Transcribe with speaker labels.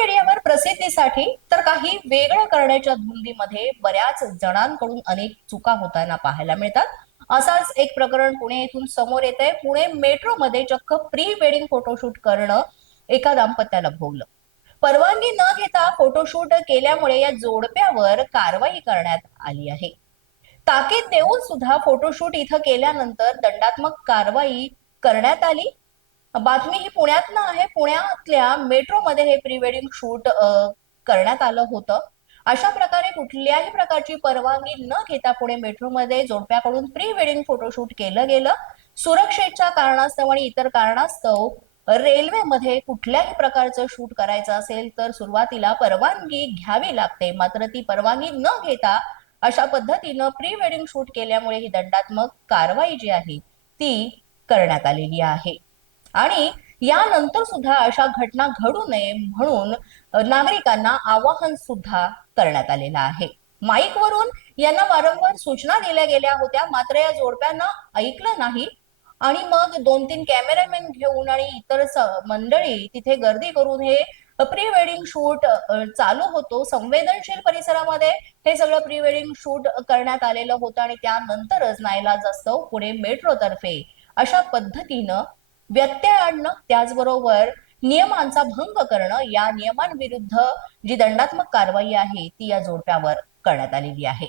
Speaker 1: मीडियावर प्रसिद्धीसाठी तर काही वेगळं करण्याच्या धुंदीमध्ये बऱ्याच जणांकडून अनेक चुका होताना पाहायला मिळतात. असाच एक प्रकरण पुणे येथून समोर येत आहे पुणे मेट्रोमध्ये चक्क प्री वेडिंग फोटोशूट करणं एका दाम्पत्याला भोगलं परवानगी न घेता फोटोशूट केल्यामुळे या जोडप्यावर कारवाई करण्यात आली आहे. ताकीद देऊन सुद्धा फोटोशूट इथं केल्यानंतर दंडात्मक कारवाई करण्यात आली. बातमी ही पुण्यातनं आहे. पुण्यातल्या मेट्रोमध्ये हे प्री वेडिंग शूट करण्यात आलं होतं. अशा प्रकारे कुठल्याही प्रकारची परवानगी न घेता पुणे मेट्रोमध्ये जोडप्याकडून प्री वेडिंग फोटोशूट केलं गेलं. सुरक्षेच्या कारणास्तव आणि इतर कारणास्तव रेल्वेमध्ये कुठल्याही प्रकारचं शूट करायचं असेल तर सुरुवातीला परवानगी घ्यावी लागते. मात्र ती परवानगी न घेता अशा पद्धतीनं प्री वेडिंग शूट केल्यामुळे ही दंडात्मक कारवाई जी आहे ती करण्यात आलेली आहे. आणि यानंतर सुद्धा अशा घटना घडू नये म्हणून नागरिकांना आवाहन सुद्धा करण्यात आलेलं आहे. माईकवरून यांना वारंवार सूचना दिल्या गेल्या होत्या मात्र या जोडप्यानं ऐकलं नाही. आणि मग दोन तीन कॅमेरामॅन घेऊन आणि इतर मंडळी तिथे गर्दी करून हे प्री वेडिंग शूट चालू होतो. संवेदनशील परिसरामध्ये हे सगळं प्री वेडिंग शूट करण्यात आलेलं होतं आणि त्यानंतरच नाईलाज असतो पुणे मेट्रो तर्फे अशा पद्धतीनं व्यत्यय आणणं त्याचबरोबर नियमांचा भंग करणं या नियमांविरुद्ध जी दंडात्मक कारवाई आहे ती या जोडप्यावर करण्यात आलेली आहे.